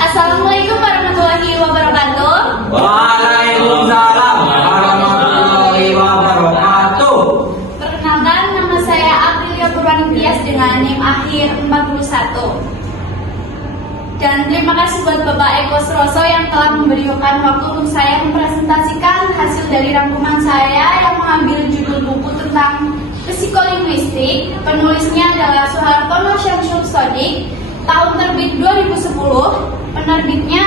Assalamualaikum warahmatullahi wabarakatuh. Waalaikumsalam warahmatullahi wabarakatuh. Perkenalkan, nama saya Aprilia Purwanitias dengan NIM akhir 41. Dan terima kasih buat Bapak Eko Suroso yang telah memberikan waktu untuk saya mempresentasikan hasil dari rangkuman saya yang mengambil judul buku tentang psikolinguistik. Penulisnya adalah Soehartono Syamsul Sodik, tahun terbit 2010, penerbitnya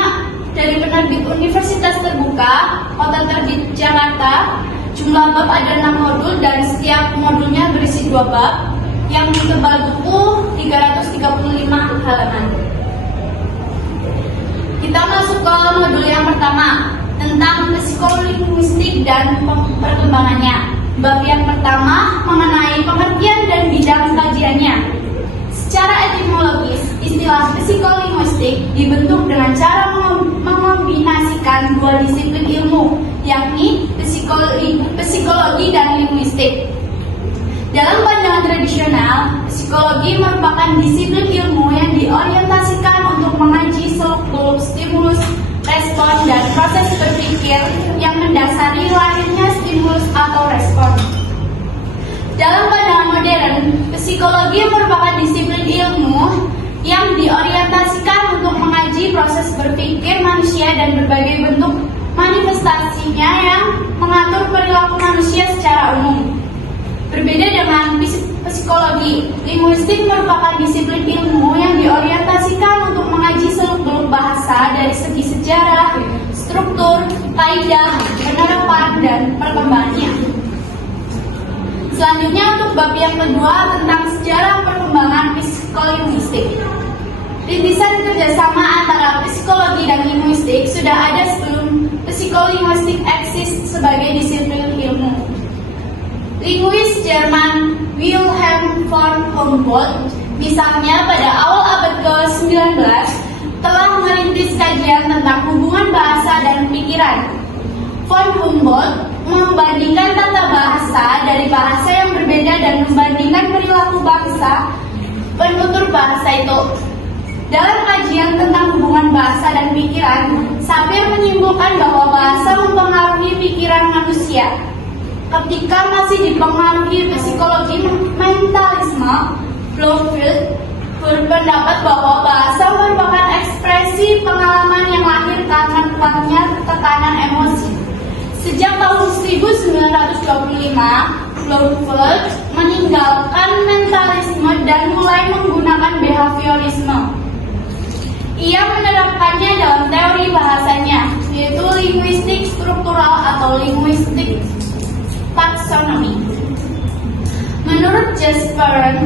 dari penerbit Universitas Terbuka, Kota Terbit Jakarta. Jumlah bab ada 6 modul dan setiap modulnya berisi 2 bab, yang tebal buku 335 halaman. Kita masuk ke modul yang pertama, tentang psikolinguistik dan perkembangannya. Bab yang pertama mengenai pengertian dan bidang kajiannya. Secara etimologis, istilah psikolinguistik dibentuk dengan cara mengombinasikan dua disiplin ilmu, yakni psikologi dan linguistik. Dalam pandangan tradisional, psikologi merupakan disiplin ilmu yang diorientasikan untuk mengkaji seluk-beluk stimulus, respon, dan proses berpikir yang mendasari lahirnya stimulus atau respon. Dalam pandangan modern, psikologi merupakan disiplin ilmu yang diorientasikan untuk mengkaji proses berpikir manusia dan berbagai bentuk manifestasinya yang mengatur perilaku manusia secara umum. Berbeda dengan psikologi, linguistik merupakan disiplin ilmu yang diorientasikan untuk mengkaji seluk-beluk bahasa dari segi sejarah, struktur, kaidah, penerapan, dan perkembangannya. Selanjutnya untuk bab yang kedua tentang sejarah perkembangan psikolinguistik. Rintisan kerjasama antara psikologi dan linguistik sudah ada sebelum psikolinguistik eksis sebagai disiplin ilmu. Linguis Jerman Wilhelm von Humboldt misalnya pada awal abad ke-19 telah merintis kajian tentang hubungan bahasa dan pikiran. Von Humboldt membandingkan tata bahasa dari bahasa yang berbeda dan membandingkan perilaku bangsa penutur bahasa itu. Dalam kajian tentang hubungan bahasa dan pikiran, Sapir menyimpulkan bahwa bahasa mempengaruhi pikiran manusia. Ketika masih dipengaruhi psikologi mentalisme, Bloomfield berpendapat bahwa bahasa merupakan ekspresi pengalaman yang lahir karena kuatnya tekanan emosi. Sejak tahun 1925, Bloomfield meninggalkan mentalisme dan mulai menggunakan behaviorisme. Ia menerapkannya dalam teori bahasanya, yaitu linguistik struktural atau linguistik taksonomi. Menurut Jesperson,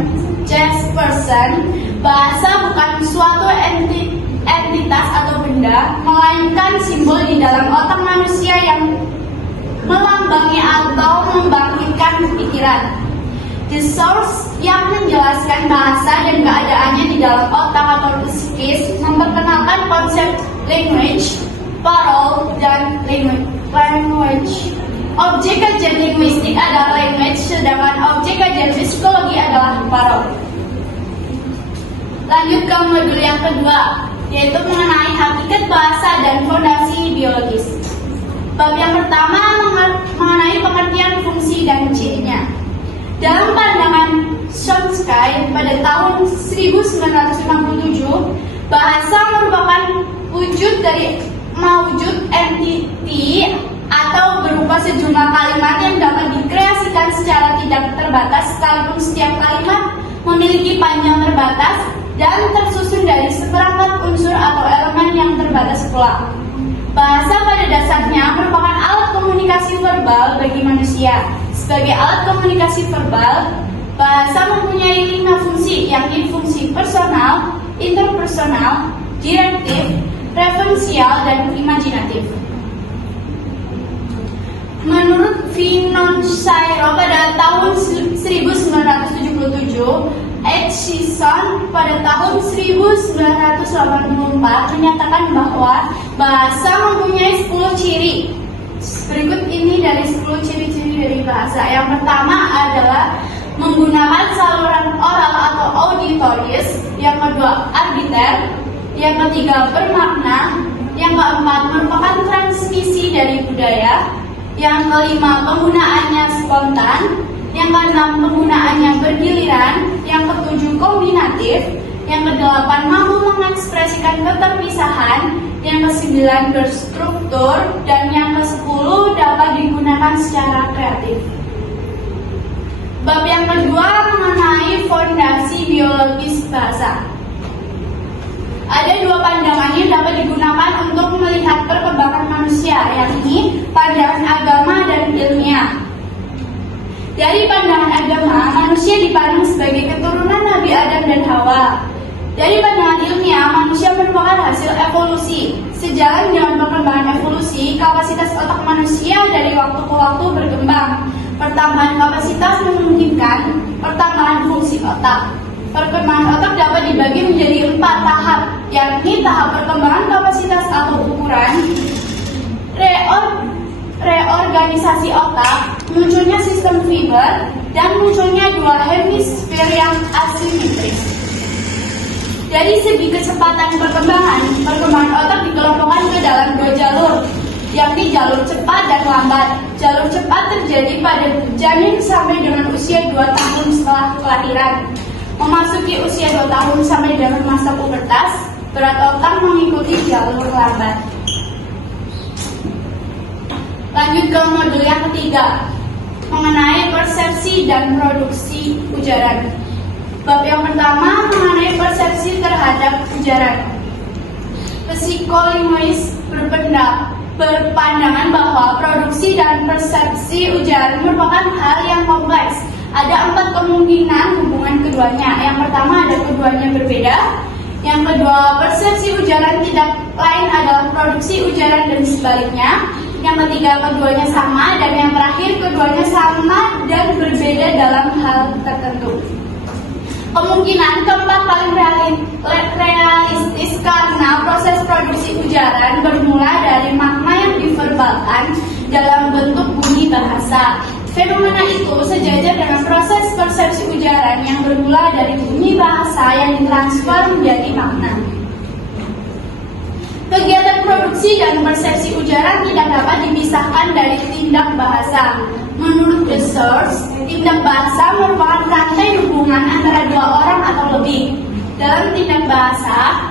bahasa bukan suatu entitas atau benda, melainkan simbol di dalam otak manusia yang melambangi atau membangkitkan pikiran. The Source yang menjelaskan bahasa dan keadaannya di dalam otak atau psikis memperkenalkan konsep language, parole, dan language. Objek kajian linguistik adalah language, sedangkan objek kajian psikologi adalah parole. Lanjut ke modul yang kedua, yaitu mengenai hakikat bahasa dan fondasi biologis. Bab yang pertama mengenai pengertian fungsi dan cirinya. Dalam pandangan Chomsky pada tahun 1957, bahasa merupakan wujud dari mawjud entity atau berupa sejumlah kalimat yang dapat dikreasikan secara tidak terbatas, sekalipun setiap kalimat memiliki panjang terbatas dan tersusun dari seperangkat unsur atau elemen yang terbatas pula. Bahasa pada dasarnya merupakan alat komunikasi verbal bagi manusia. Sebagai alat komunikasi verbal, bahasa mempunyai 5 fungsi, yakni fungsi personal, interpersonal, direktif, referensial, dan imajinatif. Menurut Finon Shiro pada tahun 1977, Aitchison pada tahun 1984 menyatakan bahwa bahasa mempunyai 10 ciri. Berikut ini dari 10 ciri-ciri dari bahasa. Yang pertama adalah menggunakan saluran oral atau auditoris. Yang kedua, arbiter. Yang ketiga, bermakna. Yang keempat, merupakan transmisi dari budaya. Yang kelima, penggunaannya spontan. Yang keenam, penggunaannya bergiliran. Yang ketujuh, kombinatif. Yang kedelapan, mampu mengekspresikan keterpisahan. Yang kesembilan, berstruktur. Dan yang kesepuluh, dapat digunakan secara kreatif. Bab yang kedua mengenai fondasi biologis bahasa. Ada dua pandangan yang dapat digunakan untuk melihat perkembangan manusia, yakni pandangan agama dan ilmiah. Dari pandangan agama, manusia dipandang sebagai keturunan Nabi Adam dan Hawa. Dari pandangan ilmiah, manusia merupakan hasil evolusi. Sejalan dengan perkembangan evolusi, kapasitas otak manusia dari waktu ke waktu berkembang. Pertambahan kapasitas memungkinkan pertambahan fungsi otak. Perkembangan otak dapat dibagi menjadi 4 tahap, yakni tahap perkembangan kapasitas atau ukuran, reorganisasi otak, munculnya sistem fiber, dan munculnya dua hemisfer yang asimetris. Dari segi kecepatan perkembangan otak dikelompokkan ke dalam 2 jalur, yakni jalur cepat dan lambat. Jalur cepat terjadi pada janin sampai dengan usia 2 tahun setelah kelahiran. Memasuki usia 2 tahun sampai dengan masa pubertas, berat otak mengikuti jalur lambat. Lanjut ke modul yang ketiga, mengenai persepsi dan produksi ujaran. Bab yang pertama mengenai persepsi terhadap ujaran. Psikolinguis berpandangan bahwa produksi dan persepsi ujaran merupakan hal yang kompleks. Ada 4 kemungkinan hubungan keduanya. Yang pertama, ada keduanya berbeda. Yang kedua, persepsi ujaran tidak lain adalah produksi ujaran dan sebaliknya. Yang ketiga, keduanya sama. Dan yang terakhir, keduanya sama dan berbeda dalam hal tertentu. Kemungkinan keempat paling realistis karena proses produksi ujaran bermula dari makna yang diverbalkan dalam bentuk bunyi bahasa. Fenomena itu sejajar dengan proses persepsi ujaran yang bermula dari bunyi bahasa yang ditransfer menjadi makna. Kegiatan produksi dan persepsi ujaran tidak dapat dipisahkan dari tindak bahasa. Menurut The Source, tindak bahasa merupakan rantai hubungan antara 2 orang atau lebih. Dalam tindak bahasa,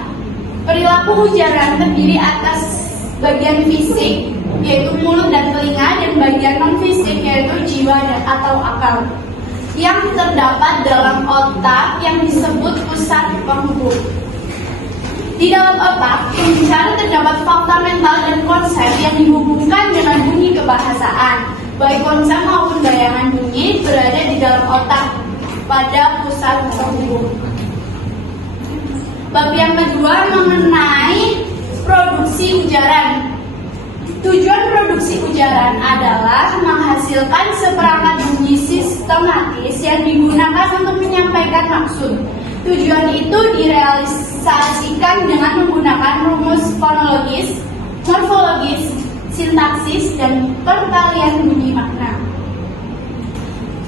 perilaku ujaran terdiri atas bagian fisik, yaitu mulut dan telinga, dan bagian non-fisik, yaitu jiwa dan atau akal, yang terdapat dalam otak yang disebut pusat penghubung. Di dalam otak, pembicara terdapat fakta mental dan konsep yang dihubungkan dengan bunyi kebahasaan. Baik konsep maupun bayangan bunyi berada di dalam otak pada pusat penghubung. Bab yang kedua mengenai produksi ujaran. Tujuan produksi ujaran adalah menghasilkan seperangkat bunyi sistematis yang digunakan untuk menyampaikan maksud. Tujuan itu direalisasikan dengan menggunakan rumus fonologis, morfologis, sintaksis, dan perkalian bunyi makna.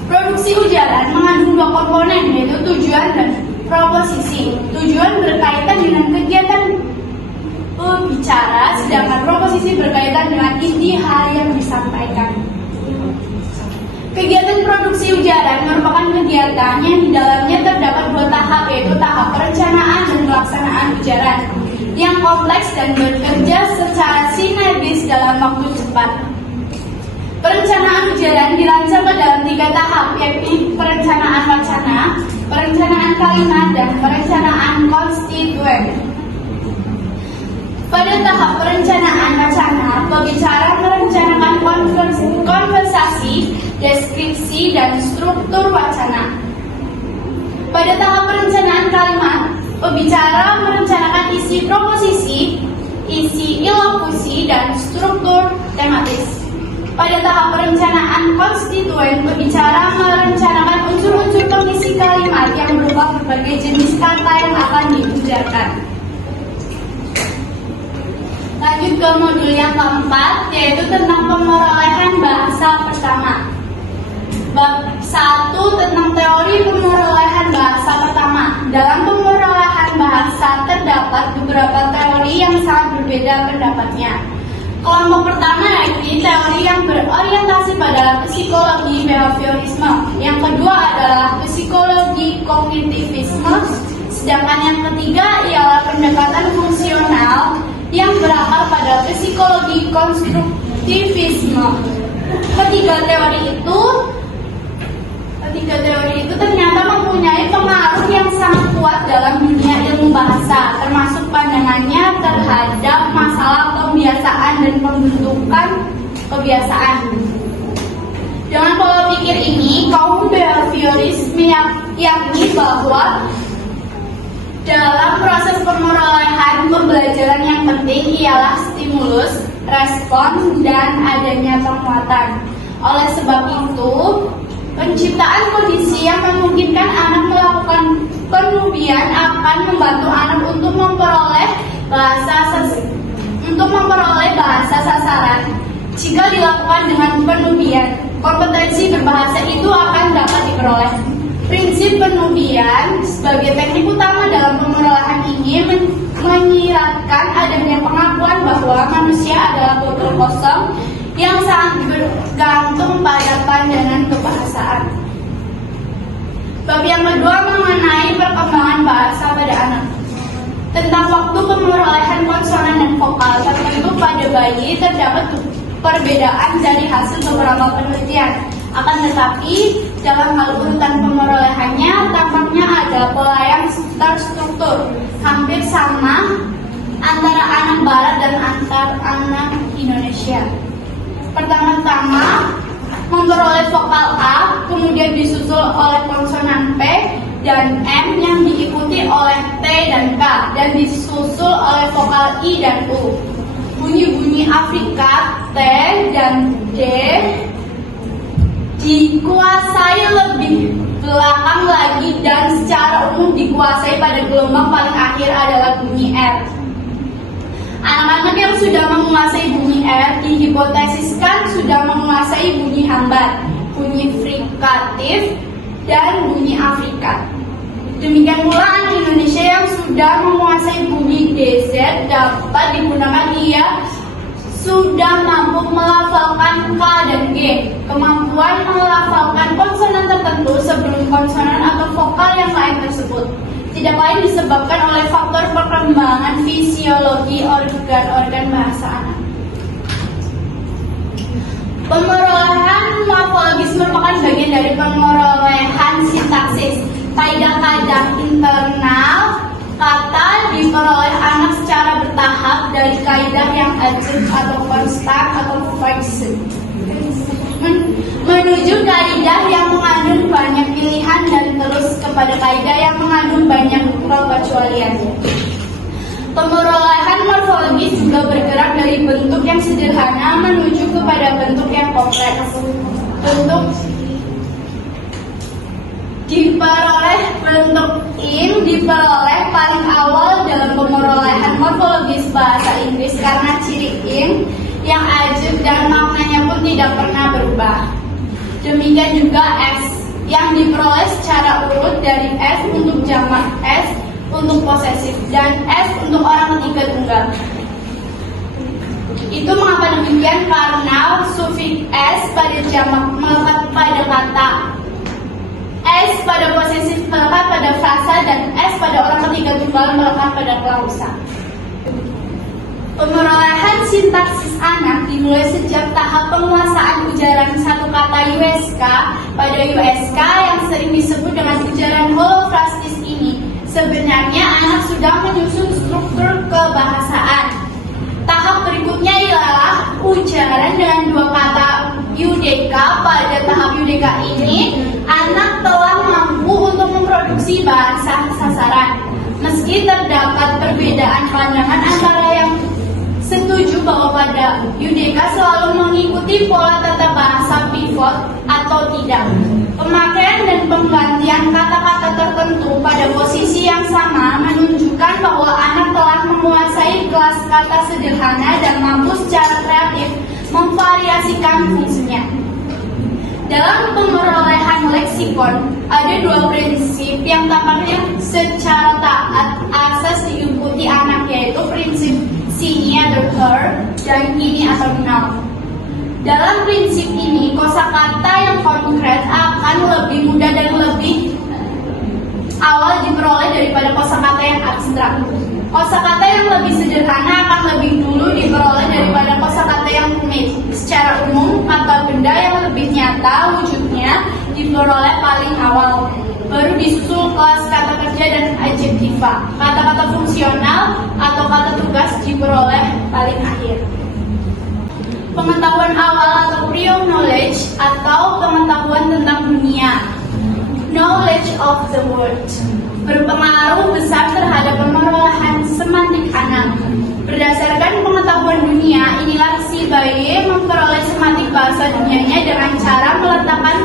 Produksi ujaran mengandung 2 komponen, yaitu tujuan dan proposisi. Tujuan berkaitan dengan kegiatan pembicara, sedangkan proposisi berkaitan dengan inti hal yang disampaikan. Kegiatan produksi ujaran merupakan kegiatan yang di dalamnya terdapat 2 tahap, yaitu tahap perencanaan dan pelaksanaan ujaran yang kompleks dan bekerja secara sinergis dalam waktu cepat. Perencanaan ujaran dirancang ke dalam 3 tahap, yakni perencanaan wacana, perencanaan kalimat, dan perencanaan konstituen. Pada tahap perencanaan wacana, pembicara merencanakan konversasi, deskripsi, dan struktur wacana. Pada tahap perencanaan kalimat, pembicara merencanakan isi proposisi, isi ilokusi, dan struktur tematis. Pada tahap perencanaan konstituen, pembicara merencanakan unsur-unsur pengisi kalimat yang berupa berbagai jenis kata yang akan diujarkan. Lanjut ke modul yang keempat, yaitu tentang pemerolehan bahasa pertama. Bab 1 tentang teori pemerolehan bahasa pertama. Dalam pemerolehan bahasa terdapat beberapa teori yang sangat berbeda pendapatnya. Kelompok pertama yaitu teori yang berorientasi pada psikologi behaviorisme. Yang kedua adalah psikologi kognitivisme. Sedangkan yang ketiga ialah pendekatan fungsional yang berakar pada psikologi konstruktivisme. Ketiga teori itu ternyata mempunyai pengaruh yang sangat kuat dalam dunia ilmu bahasa, termasuk pandangannya terhadap masalah pembiasaan dan pembentukan kebiasaan. Dengan pola pikir ini, kaum behavioris meyakini bahwa dalam proses pemerolehan pembelajaran yang penting ialah stimulus, respon, dan adanya penguatan. Oleh sebab itu, penciptaan kondisi yang memungkinkan anak melakukan penubian akan membantu anak untuk memperoleh bahasa sasaran. Jika dilakukan dengan penubian, kompetensi berbahasa itu akan dapat diperoleh. Prinsip penubian sebagai teknik utama dalam pemerolehan ini menyiratkan adanya pengakuan bahwa manusia adalah botol kosong yang sangat bergantung pada pandangan kebahasaan. Bab yang kedua mengenai perkembangan bahasa pada anak. Tentang waktu pemerolehan konsonan dan vokal tertentu pada bayi terdapat perbedaan dari hasil beberapa penelitian. Akan tetapi, dalam hal urutan pemerolehannya tampaknya ada pola yang terstruktur, hampir sama antara anak barat dan antar anak Indonesia. Pertama-tama memperoleh vokal A, kemudian disusul oleh konsonan P dan M yang diikuti oleh T dan K, dan disusul oleh vokal I dan U. Bunyi-bunyi Afrika T dan D dikuasai lebih belakang lagi dan secara umum dikuasai pada gelombang paling akhir adalah bunyi R. Anak-anak yang sudah menguasai bunyi R dihipotesiskan sudah menguasai bunyi hambat, bunyi frikatif, dan bunyi Afrika. Demikian pula anak Indonesia yang sudah menguasai bunyi DZ dapat digunakan ia sudah mampu melafalkan K dan G. Kemampuan melafalkan konsonan tertentu sebelum konsonan atau vokal yang lain tersebut tidak lain disebabkan oleh faktor perkembangan fisiologi organ-organ bahasa anak. Pemerolehan morfologis merupakan bagian dari pemerolehan sintaksis. Kaidah-kaidah internal kata diperoleh anak secara bertahap dari kaidah yang ajib atau konstan atau fixed menuju kaidah yang mengandung banyak pilihan dan terus kepada kaidah yang mengandung banyak pengecualian. Pemerolehan morfologis juga bergerak dari bentuk yang sederhana menuju kepada bentuk yang kompleks. Bentuk diperoleh paling awal dalam pemerolehan morfologis bahasa Inggris karena ciri ing yang ajib dan maknanya pun tidak pernah berubah. Demikian juga S yang diperoleh secara urut dari S untuk jamak, S untuk posesif, dan S untuk orang ketiga tunggal. Itu mengapa demikian? Karena sufiks S pada jamak melekat pada kata, S pada posesif melekat pada frasa, dan S pada orang ketiga tunggal melekat pada klausa. Pemerolehan sintaksis anak dimulai sejak tahap penguasaan ujaran satu kata USK. Pada USK yang sering disebut dengan ujaran holofrastis ini, sebenarnya anak sudah menyusun struktur kebahasaan. Tahap berikutnya ialah ujaran dengan dua kata UDK. Pada tahap UDK ini, anak telah mampu untuk memproduksi bahasa sasaran. Meski terdapat perbedaan pandangan antara yang setuju bahwa pada UDK selalu mengikuti pola tata bahasa pivot atau tidak. Pemakaian dan penggantian kata-kata tertentu pada posisi yang sama menunjukkan bahwa anak telah menguasai kelas kata sederhana dan mampu secara kreatif memvariasikan fungsinya. Dalam pemerolehan leksikon, ada dua prinsip yang tampaknya secara taat asas diikuti anak, yaitu prinsip sini atau her dan ini atau now. Dalam prinsip ini, kosakata yang konkret akan lebih mudah dan lebih awal diperoleh daripada kosakata yang abstrak. Kosakata yang lebih sederhana akan lebih dulu diperoleh daripada kosakata yang rumit. Secara umum, kata benda yang lebih nyata wujudnya diperoleh paling awal. Baru disusul kelas kata kerja dan adjektiva. Kata-kata fungsional atau kata tugas diperoleh paling akhir. Pengetahuan awal atau prior knowledge atau pengetahuan tentang dunia, knowledge of the world, berpengaruh besar terhadap pemerolehan semantik anak. Berdasarkan pengetahuan dunia, inilah si bayi memperoleh semantik bahasa dunianya dengan cara meletakkan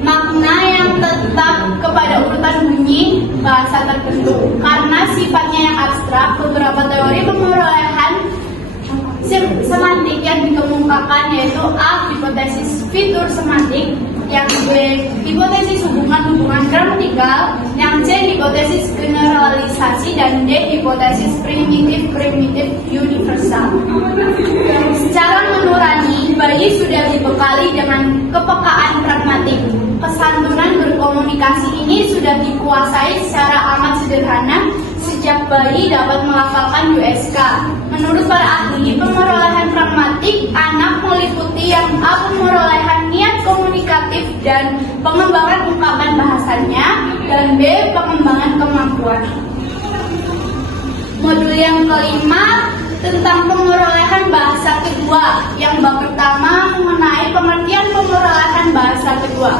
makna yang tetap kepada urutan bunyi bahasa tertentu. Karena sifatnya yang abstrak, beberapa teori pemerolehan semantik yang dikemukakan yaitu A. Hipotesis fitur semantik, yang B. Hipotesis hubungan-hubungan gramatikal, yang C. Hipotesis generalisasi, dan D. Hipotesis primitif universal. Secara nurani, bayi sudah dibekali dengan kepekaan pragmatik. Kesantunan berkomunikasi ini sudah dikuasai secara amat sederhana sejak bayi dapat melafalkan USK. Menurut para ahli, pemerolehan pragmatik anak meliputi yang A. Pemerolehan niat komunikatif dan pengembangan ungkapan bahasanya, dan B. Pengembangan kemampuan. Modul yang kelima tentang pemerolehan bahasa kedua. Yang bab pertama mengenai pengertian pemerolehan bahasa kedua.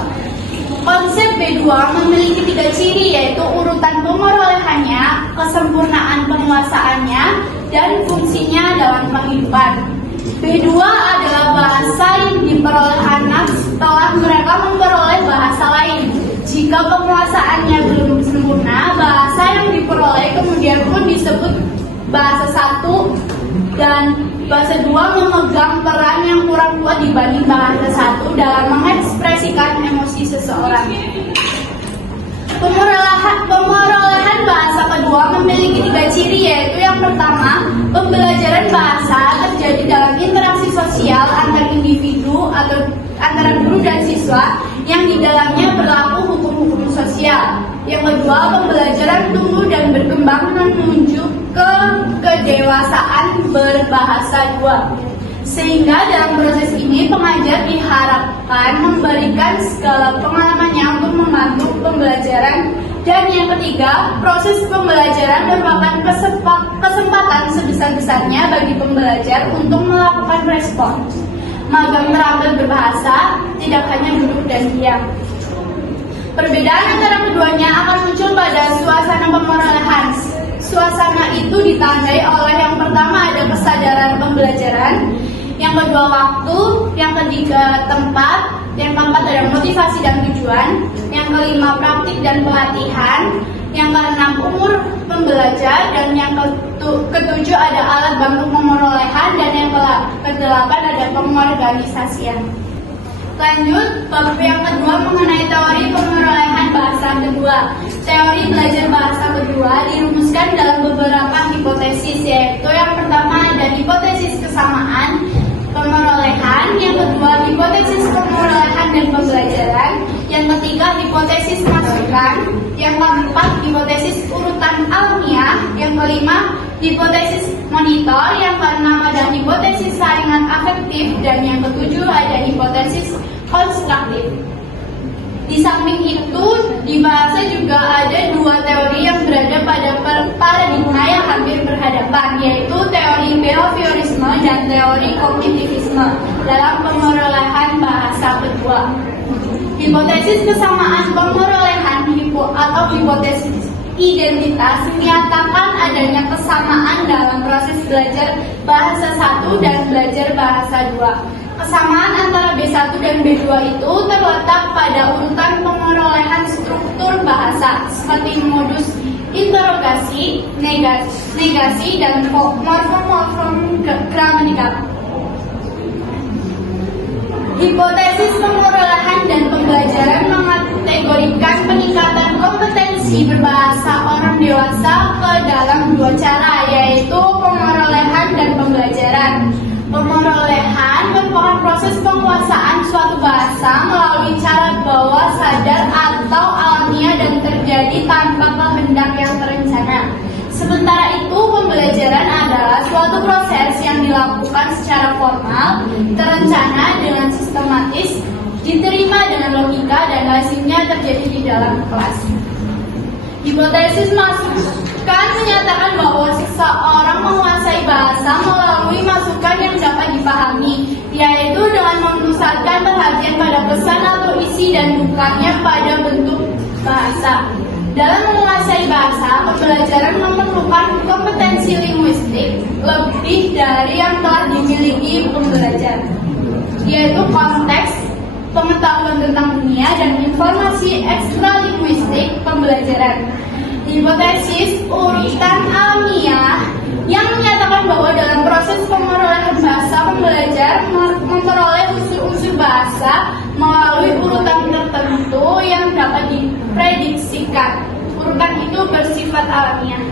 Konsep B2 memiliki 3 ciri, yaitu urutan pemerolehannya, kesempurnaan penguasaannya, dan fungsinya dalam kehidupan. B2 adalah bahasa yang diperoleh anak setelah mereka memperoleh bahasa lain. Jika penguasaannya belum sempurna, bahasa yang diperoleh kemudian pun disebut bahasa 1, dan bahasa 2 memegang peran yang kurang kuat dibanding bahasa 1 dalam mengekspresikan emosi seseorang. Pemerolehan bahasa kedua memiliki 3 ciri, yaitu yang pertama, pembelajaran bahasa terjadi dalam interaksi sosial antar individu atau antara guru dan siswa yang di dalamnya berlaku hukum-hukum sosial. Yang kedua, pembelajaran tumbuh dan berkembang menuju ke kedewasaan berbahasa 2. Sehingga dalam proses ini pengajar diharapkan memberikan segala pengalamannya untuk membantu pembelajaran. Dan yang ketiga, proses pembelajaran merupakan kesempatan sebesar-besarnya bagi pembelajar untuk melakukan respons. Magang terampil berbahasa, tidak hanya duduk dan diam. Perbedaan antara keduanya akan muncul pada suasana pemerolehan. Suasana itu ditandai oleh yang pertama ada kesadaran pembelajaran, yang kedua waktu, yang ketiga tempat, yang keempat ada motivasi dan tujuan, yang kelima praktik dan pelatihan, yang keenam umur pembelajar, dan yang ketujuh ada alat bantu pemerolehan, dan yang kedelapan ada pengorganisasian. Lanjut, bab yang kedua mengenai teori pemerolehan bahasa kedua. Teori belajar bahasa kedua dirumuskan dalam beberapa hipotesis, yaitu yang pertama ada hipotesis kesamaan pemerolehan, yang kedua hipotesis pemerolehan dan pembelajaran, yang ketiga hipotesis masukan, yang keempat hipotesis urutan alamiah, yang kelima hipotesis monitor, yang keenam ada hipotesis saringan afektif, dan yang ketujuh ada hipotesis konstruktif. Di samping itu, di bahasa juga ada 2 teori yang berada pada paradigma yang hampir berhadapan, yaitu teori behaviorisme dan teori kognitivisme dalam pemerolehan bahasa kedua. Hipotesis kesamaan pemerolehan atau hipotesis identitas menyatakan adanya kesamaan dalam proses belajar bahasa 1 dan belajar bahasa 2. Kesamaan antara B1 dan B2 itu terletak pada urutan pemerolehan struktur bahasa seperti modus interogasi, negasi, dan morfem gramatikal. Hipotesis pemerolehan dan pembelajaran mengategorikan peningkatan kompetensi berbahasa orang dewasa ke dalam dua cara, yaitu pemerolehan dan pembelajaran. Pemerolehan merupakan proses penguasaan suatu bahasa melalui cara bawah sadar atau alamiah dan terjadi tanpa kehendak yang terencana. Sementara itu, pembelajaran adalah suatu proses yang dilakukan secara formal, terencana dengan sistematis, diterima dengan logika, dan hasilnya terjadi di dalam kelas. Hipotesis masukan menyatakan bahwa seseorang menguasai bahasa melalui masukan yang dapat dipahami, yaitu dengan memusatkan perhatian pada pesan atau isi dan bukannya pada bentuk bahasa. Dalam menguasai bahasa, pembelajaran memerlukan kompetensi linguistik lebih dari yang telah dimiliki pembelajar, yaitu konteks, pengetahuan tentang dunia, dan informasi ekstralinguistik pembelajaran. Hipotesis urutan alamiah yang menyatakan bahwa dalam proses pemerolehan bahasa, pembelajar memperoleh unsur-unsur bahasa melalui urutan tertentu yang dapat diprediksikan. Urutan itu bersifat alamiah.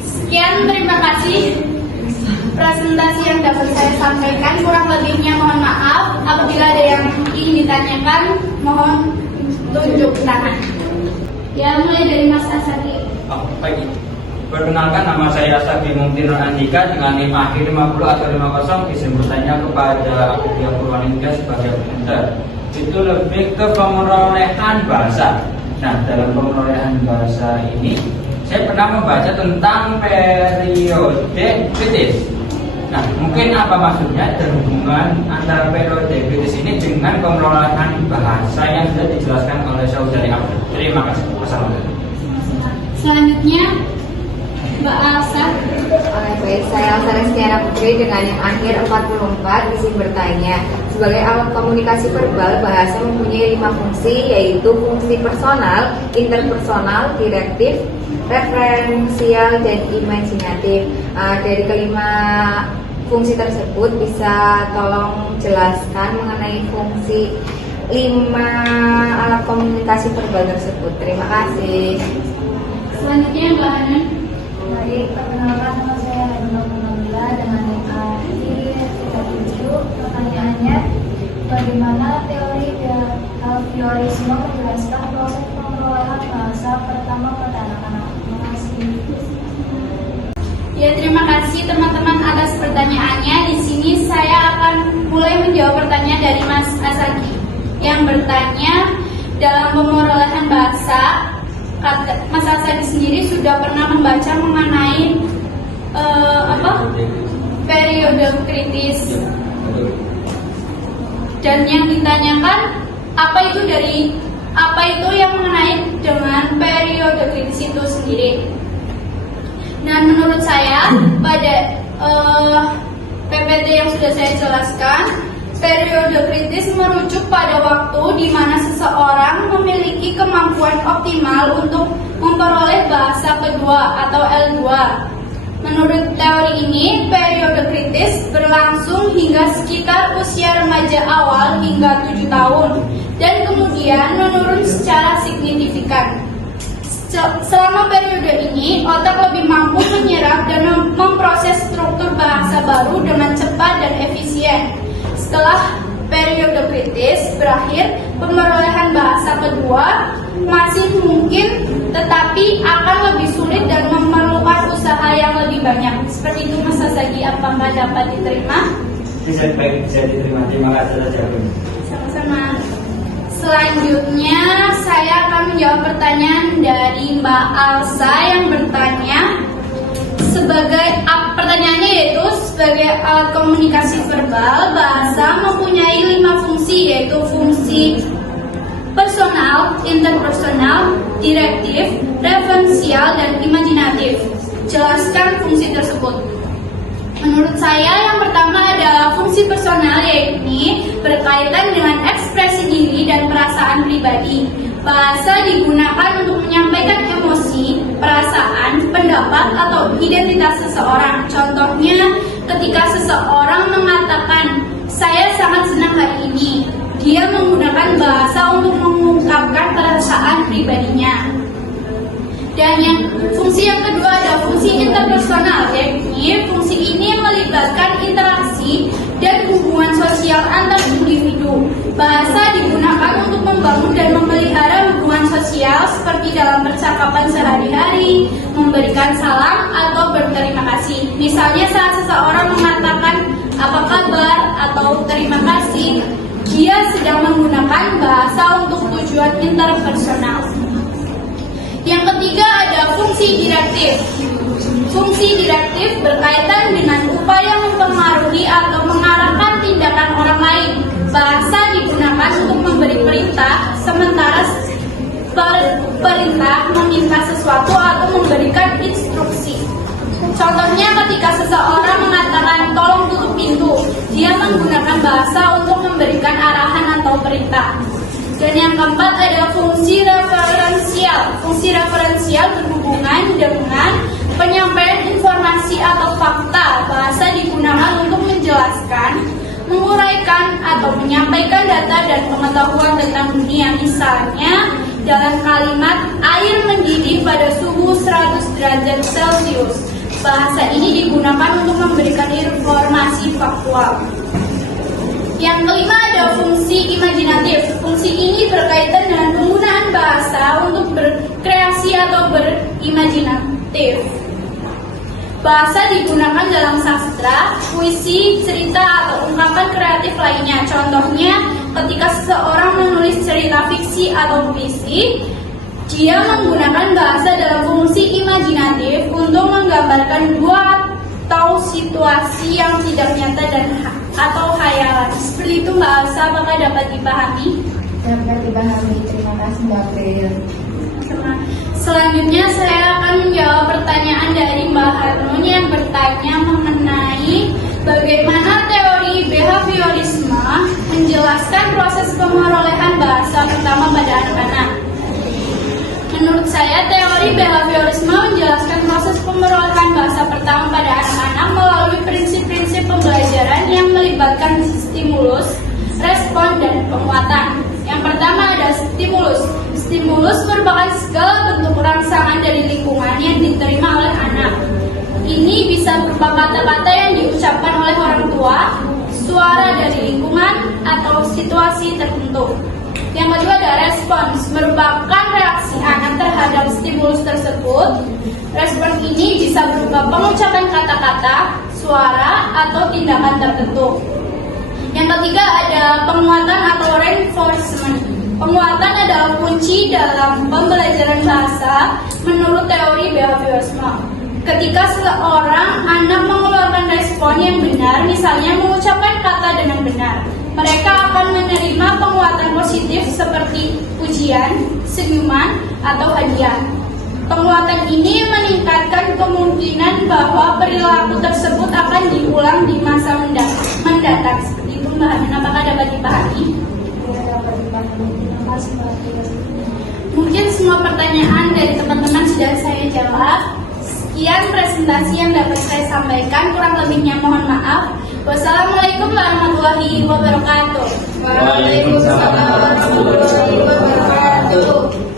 Sekian, terima kasih presentasi yang dapat saya sampaikan. Kurang lebihnya mohon maaf. Apabila ada yang ingin ditanyakan, mohon tunjuk tangan. Ya, mulai dari Mas Asadi. Baik. Perkenalkan, nama saya Asadi Mungtinur Andika dengan NIM akhir 50 atau 50. Izin bertanya kepada Abidia Purwaningga sebagai presenter. Itu lebih ke pemerolehan bahasa. Nah, dalam pemerolehan bahasa ini, saya pernah membaca tentang periode kritis. Nah, mungkin apa maksudnya dan hubungan antara periode kritis ini dengan pemerolehan bahasa yang sudah dijelaskan oleh Saudari Abdul. Terima kasih. Wassalamualaikum. Selanjutnya, Mbak Alsa. Baik, saya Alsa Restiana Putri dengan yang akhir 44 izin bertanya. Sebagai alat komunikasi verbal, bahasa mempunyai 5 fungsi, yaitu fungsi personal, interpersonal, direktif, referensial, dan imajinatif. Dari kelima fungsi tersebut, bisa tolong jelaskan mengenai fungsi 5 alat komunikasi verbal tersebut. Terima kasih. Selanjutnya, Mbak Hanun. Baik, perkenalkan nama saya Hanun Nabila dengan yang akhir 37. Pertanyaannya, bagaimana teori behaviorisme menjelaskan proses pemerolehan bahasa pertama pada anak-anak? Terima kasih. Ya, terima kasih teman-teman atas pertanyaannya. Di sini saya akan mulai menjawab pertanyaan dari Mas Asadi yang bertanya dalam pemerolehan bahasa. Mas Asadi sendiri sudah pernah membaca mengenai periode kritis, dan yang ditanyakan apa itu yang mengenai dengan periode kritis itu sendiri. Dan menurut saya pada PPT yang sudah saya jelaskan, periode kritis merujuk pada waktu di mana seseorang memiliki kemampuan optimal untuk memperoleh bahasa kedua atau L2. Menurut teori ini, periode kritis berlangsung hingga sekitar usia remaja awal hingga 7 tahun dan kemudian menurun secara signifikan. Selama periode ini, otak lebih mampu menyerap dan memproses struktur bahasa baru dengan cepat dan efisien. Setelah periode kritis berakhir, pemerolehan bahasa kedua masih mungkin, tetapi akan lebih sulit dan memerlukan usaha yang lebih banyak. Seperti itu, Mas Asadi, apakah dapat diterima? Bisa diterima. Terima kasih atas jawabannya. Sama-sama. Selanjutnya, saya akan menjawab pertanyaan dari Mbak Alsa yang bertanya pertanyaannya yaitu sebagai alat komunikasi verbal, bahasa mempunyai 5 fungsi, yaitu fungsi personal, interpersonal, direktif, referensial, dan imajinatif. Jelaskan fungsi tersebut. Menurut saya, yang pertama adalah fungsi personal, yaitu berkaitan dengan ekspresi diri dan perasaan pribadi. Bahasa digunakan untuk menyampaikan emosi, perasaan, pendapat, atau identitas seseorang. Contohnya, ketika seseorang mengatakan, Saya sangat senang hari ini. Dia menggunakan bahasa untuk mengungkapkan perasaan pribadinya. Dan fungsi yang kedua adalah fungsi interpersonal, yakni fungsi ini melibatkan interaksi dan hubungan sosial antar individu. Bahasa digunakan untuk membangun dan memelihara hubungan sosial seperti dalam percakapan sehari-hari, memberikan salam atau berterima kasih. Misalnya saat seseorang mengatakan apa kabar atau terima kasih, dia sedang menggunakan bahasa untuk tujuan interpersonal. Yang ketiga ada fungsi direktif. Fungsi direktif berkaitan dengan upaya mempengaruhi atau mengarahkan tindakan orang lain. Bahasa digunakan untuk memberi perintah, sementara perintah meminta sesuatu atau memberikan instruksi. Contohnya ketika seseorang mengatakan tolong tutup pintu, dia menggunakan bahasa untuk memberikan arahan atau perintah. Dan yang keempat adalah fungsi referensial. Fungsi referensial berhubungan dengan penyampaian informasi atau fakta. Bahasa digunakan untuk menjelaskan, menguraikan, atau menyampaikan data dan pengetahuan tentang dunia. Misalnya, dalam kalimat air mendidih pada suhu 100 derajat Celcius. Bahasa ini digunakan untuk memberikan informasi faktual. Yang kelima ada fungsi imajinatif. Fungsi ini berkaitan dengan penggunaan bahasa untuk berkreasi atau berimajinatif. Bahasa digunakan dalam sastra, puisi, cerita, atau ungkapan kreatif lainnya. Contohnya, ketika seseorang menulis cerita fiksi atau puisi, dia menggunakan bahasa dalam fungsi imajinatif untuk menggambarkan dua atau situasi yang tidak nyata dan atau khayalan. Seperti itu Mbak Alsa, apakah dapat dipahami? Dapat dipahami. Terima kasih Mbak April. Selanjutnya saya akan menjawab pertanyaan dari Mbak Hanun yang bertanya mengenai bagaimana teori behaviorisme menjelaskan proses pemerolehan bahasa pertama pada anak-anak. Menurut saya, teori behaviorisme menjelaskan proses pemerolehan bahasa pertama pada anak-anak melalui prinsip-prinsip pembelajaran yang melibatkan stimulus, respon, dan penguatan. Yang pertama ada stimulus. Stimulus merupakan segala bentuk rangsangan dari lingkungan yang diterima oleh anak. Ini bisa berupa kata-kata yang diucapkan oleh orang tua, suara dari lingkungan, atau situasi tertentu. Yang kedua ada respons, merupakan reaksi anak terhadap stimulus tersebut. Respon ini bisa berupa pengucapan kata-kata, suara, atau tindakan tertentu. Yang ketiga ada penguatan atau reinforcement. Penguatan adalah kunci dalam pembelajaran bahasa menurut teori behaviorisme. Ketika seorang anak mengeluarkan respon yang benar, misalnya mengucapkan kata dengan benar, mereka akan menerima penguatan positif seperti pujian, senyuman, atau hadiah. Penguatan ini meningkatkan kemungkinan bahwa perilaku tersebut akan diulang di masa mendatang. Seperti itu Mbak Hanun, apakah dapat dipahami? Ya, dapat dipahami. Terima kasih Mbak April. Mungkin semua pertanyaan dari teman-teman sudah saya jawab. Sekian presentasi yang dapat saya sampaikan, kurang lebihnya mohon maaf. Wassalamualaikum warahmatullahi wabarakatuh. Waalaikumsalam warahmatullahi wabarakatuh.